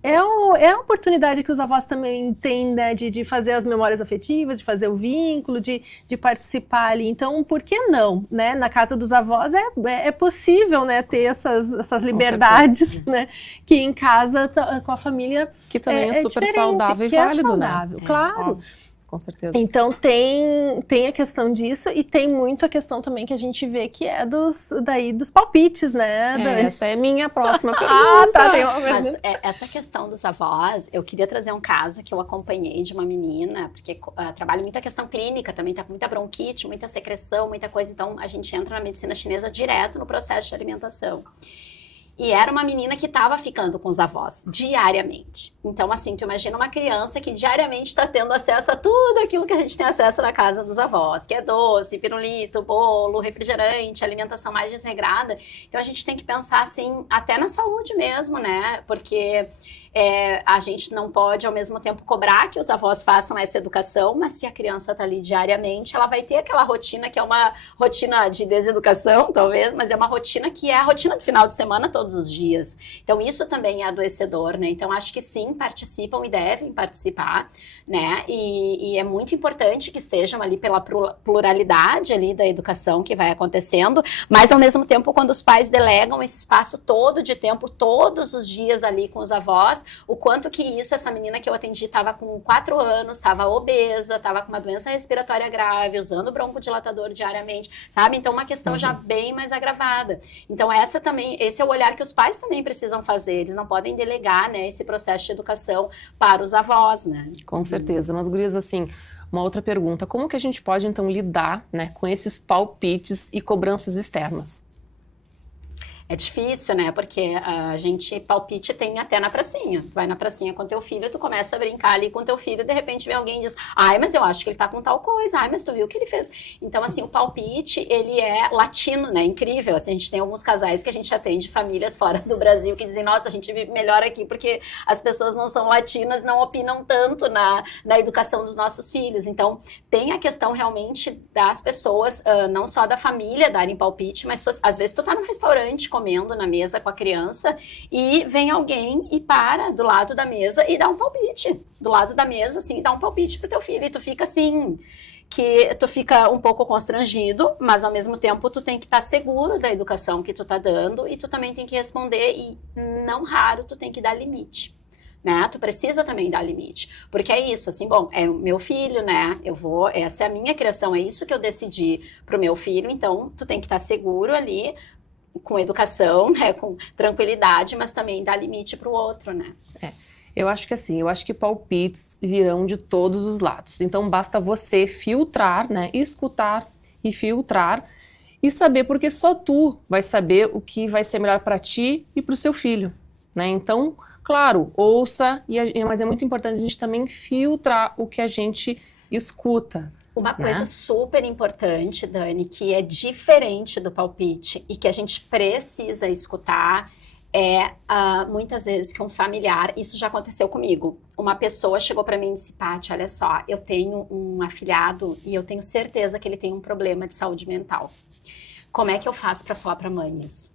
é a oportunidade que os avós também têm, né, de fazer as memórias afetivas, de fazer o vínculo, de participar ali. Então, por que não? Né? Na casa dos avós é possível, né, ter essas liberdades, né, que em casa com a família que também é super saudável e válido, saudável, né? Claro. com certeza. Então tem a questão disso e tem muito a questão também que a gente vê que é dos palpites, né, Dani? Essa é minha próxima pergunta. Ah, tá, tem uma pergunta. Mas essa questão dos avós, eu queria trazer um caso que eu acompanhei de uma menina, porque trabalho muita questão clínica, também tá com muita bronquite, muita secreção, muita coisa, então a gente entra na medicina chinesa direto no processo de alimentação. E era uma menina que estava ficando com os avós diariamente. Então, assim, tu imagina uma criança que diariamente está tendo acesso a tudo aquilo que a gente tem acesso na casa dos avós, que é doce, pirulito, bolo, refrigerante, alimentação mais desregrada. Então, a gente tem que pensar, assim, até na saúde mesmo, né? Porque a gente não pode, ao mesmo tempo, cobrar que os avós façam essa educação, mas se a criança está ali diariamente, ela vai ter aquela rotina que é uma rotina de deseducação, talvez, mas é uma rotina que é a rotina do final de semana todos os dias. Então, isso também é adoecedor, né? Então, acho que sim, participam e devem participar, né? E é muito importante que estejam ali pela pluralidade ali da educação que vai acontecendo, mas, ao mesmo tempo, quando os pais delegam esse espaço todo de tempo, todos os dias ali com os avós, o quanto que isso, essa menina que eu atendi estava com 4 anos, estava obesa, estava com uma doença respiratória grave, usando broncodilatador diariamente, sabe? Então, uma questão já bem mais agravada. Então, esse é o olhar que os pais também precisam fazer, eles não podem delegar, né, esse processo de educação para os avós, né? Com certeza, mas gurias, assim, uma outra pergunta, como que a gente pode, então, lidar, né, com esses palpites e cobranças externas? É difícil, né? Porque a gente, palpite tem até na pracinha. Tu vai na pracinha com teu filho, tu começa a brincar ali com teu filho, de repente vem alguém e diz, ai, mas eu acho que ele tá com tal coisa, ai, mas tu viu o que ele fez. Então, assim, o palpite, ele é latino, né? Incrível. Assim, a gente tem alguns casais que a gente atende, famílias fora do Brasil, que dizem, nossa, a gente vive melhor aqui porque as pessoas não são latinas, não opinam tanto na educação dos nossos filhos. Então, tem a questão realmente das pessoas, não só da família darem palpite, mas às vezes tu tá num restaurante comendo na mesa com a criança e vem alguém e para do lado da mesa e dá um palpite. Do lado da mesa, assim, dá um palpite pro teu filho. E tu fica assim, que tu fica um pouco constrangido, mas ao mesmo tempo tu tem que estar seguro da educação que tu tá dando e tu também tem que responder e não raro tu tem que dar limite. Né? Tu precisa também dar limite, porque é isso, assim, bom, é o meu filho, né, essa é a minha criação, é isso que eu decidi pro meu filho, então tu tem que estar seguro ali, com educação, né, com tranquilidade, mas também dar limite pro outro, né. Eu acho que assim, palpites virão de todos os lados, então basta você filtrar, né, escutar e filtrar e saber, porque só tu vai saber o que vai ser melhor para ti e pro seu filho, né, então... Claro, ouça, mas é muito importante a gente também filtrar o que a gente escuta. Uma coisa super importante, Dani, que é diferente do palpite e que a gente precisa escutar é, muitas vezes, que um familiar, isso já aconteceu comigo, uma pessoa chegou para mim e disse, Paty, olha só, eu tenho um afilhado e eu tenho certeza que ele tem um problema de saúde mental. Como é que eu faço para falar para mãe isso?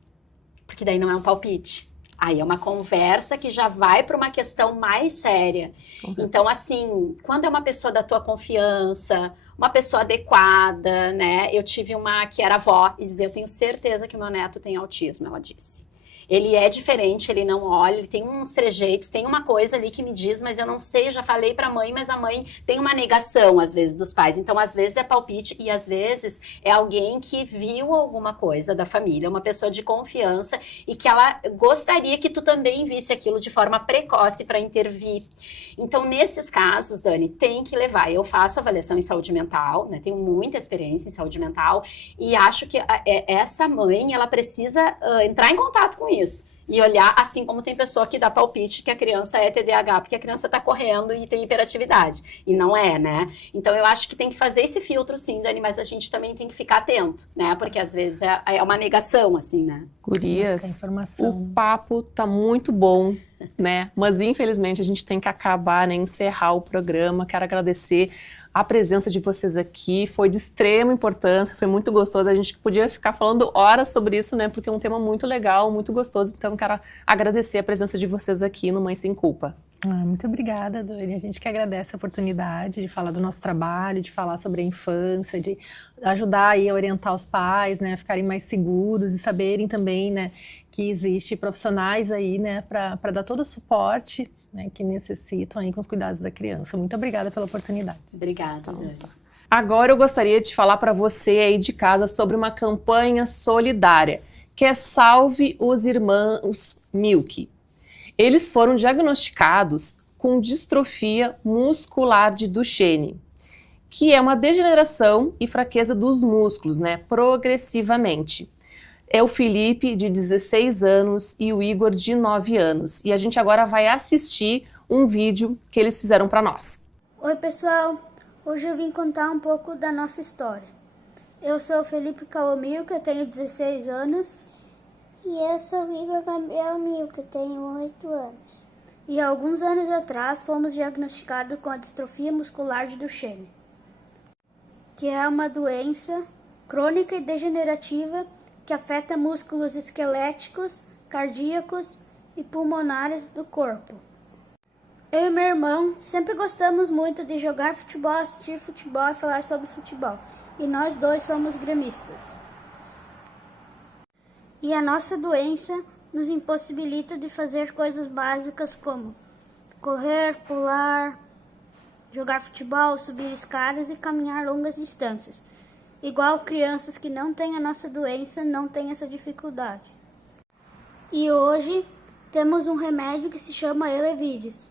Porque daí não é um palpite. Aí é uma conversa que já vai para uma questão mais séria. Então, assim, quando é uma pessoa da tua confiança, uma pessoa adequada, né? Eu tive uma que era avó e dizia, eu tenho certeza que o meu neto tem autismo, ela disse. Ele é diferente, ele não olha, ele tem uns trejeitos, tem uma coisa ali que me diz, mas eu não sei, eu já falei pra mãe, mas a mãe tem uma negação, às vezes, dos pais. Então, às vezes é palpite e, às vezes, é alguém que viu alguma coisa da família, uma pessoa de confiança e que ela gostaria que tu também visse aquilo de forma precoce para intervir. Então, nesses casos, Dani, tem que levar. Eu faço avaliação em saúde mental, né? Tenho muita experiência em saúde mental e acho que essa mãe, ela precisa entrar em contato com isso. E olhar, assim como tem pessoa que dá palpite que a criança é TDAH, porque a criança tá correndo e tem hiperatividade. E não é, né? Então, eu acho que tem que fazer esse filtro, sim, Dani, mas a gente também tem que ficar atento, né? Porque, às vezes, é uma negação, assim, né? Gurias, o papo tá muito bom, né? Mas, infelizmente, a gente tem que acabar, né? Encerrar o programa. Quero agradecer a presença de vocês aqui, foi de extrema importância, foi muito gostoso, a gente podia ficar falando horas sobre isso, né, porque é um tema muito legal, muito gostoso, então quero agradecer a presença de vocês aqui no Mãe Sem Culpa. Muito obrigada, Dani. A gente que agradece a oportunidade de falar do nosso trabalho, de falar sobre a infância, de ajudar aí a orientar os pais, né, a ficarem mais seguros e saberem também, né, que existe profissionais aí, né, para dar todo o suporte, né, que necessitam aí com os cuidados da criança. Muito obrigada pela oportunidade. Obrigada, Dani. Agora eu gostaria de falar para você aí de casa sobre uma campanha solidária, que é Salve os Irmãos Milk. Eles foram diagnosticados com distrofia muscular de Duchenne, que é uma degeneração e fraqueza dos músculos, né, progressivamente. É o Felipe, de 16 anos, e o Igor, de 9 anos. E a gente agora vai assistir um vídeo que eles fizeram para nós. Oi, pessoal! Hoje eu vim contar um pouco da nossa história. Eu sou o Felipe Calomilco, eu tenho 16 anos. E eu sou o Igor Gabriel Milk, eu tenho 8 anos. E há alguns anos atrás fomos diagnosticados com a distrofia muscular de Duchenne, que é uma doença crônica e degenerativa que afeta músculos esqueléticos, cardíacos e pulmonares do corpo. Eu e meu irmão sempre gostamos muito de jogar futebol, assistir futebol e falar sobre futebol. E nós dois somos gremistas. E a nossa doença nos impossibilita de fazer coisas básicas como correr, pular, jogar futebol, subir escadas e caminhar longas distâncias. Igual crianças que não têm a nossa doença não têm essa dificuldade. E hoje temos um remédio que se chama Elevidys,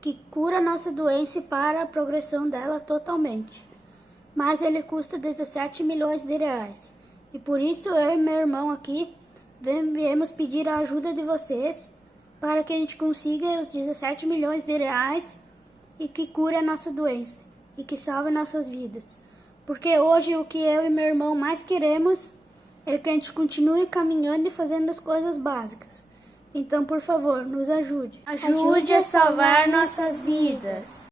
que cura a nossa doença e para a progressão dela totalmente. Mas ele custa 17 milhões de reais. E por isso eu e meu irmão aqui viemos pedir a ajuda de vocês para que a gente consiga os 17 milhões de reais e que cure a nossa doença e que salve nossas vidas. Porque hoje o que eu e meu irmão mais queremos é que a gente continue caminhando e fazendo as coisas básicas. Então, por favor, nos ajude. Ajude a salvar nossas vidas.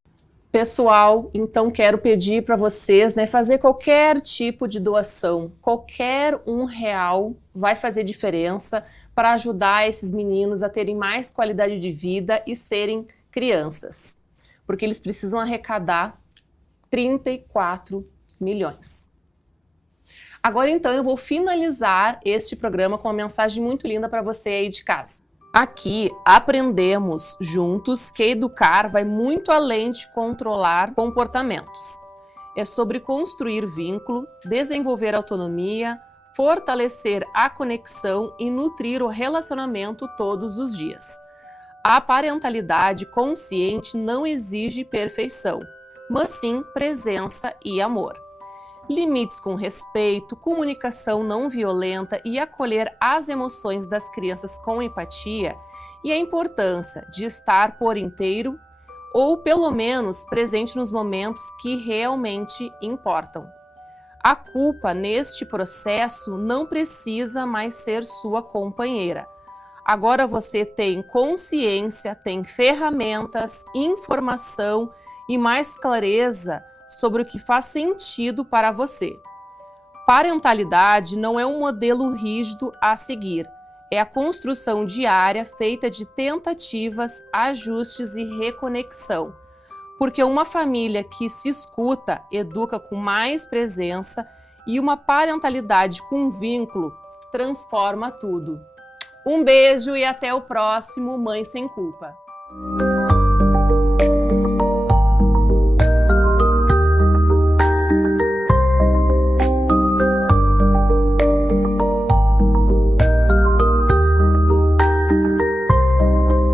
Pessoal, então quero pedir para vocês, né, fazer qualquer tipo de doação. Qualquer R$1 vai fazer diferença para ajudar esses meninos a terem mais qualidade de vida e serem crianças. Porque eles precisam arrecadar 34 milhões. Agora então eu vou finalizar este programa com uma mensagem muito linda para você aí de casa. Aqui aprendemos juntos que educar vai muito além de controlar comportamentos. É sobre construir vínculo, desenvolver autonomia, fortalecer a conexão e nutrir o relacionamento todos os dias. A parentalidade consciente não exige perfeição, mas sim presença e amor. Limites com respeito, comunicação não violenta e acolher as emoções das crianças com empatia e a importância de estar por inteiro ou pelo menos presente nos momentos que realmente importam. A culpa neste processo não precisa mais ser sua companheira. Agora você tem consciência, tem ferramentas, informação e mais clareza sobre o que faz sentido para você. Parentalidade não é um modelo rígido a seguir, é a construção diária feita de tentativas, ajustes e reconexão. Porque uma família que se escuta, educa com mais presença e uma parentalidade com vínculo transforma tudo. Um beijo e até o próximo Mãe Sem Culpa.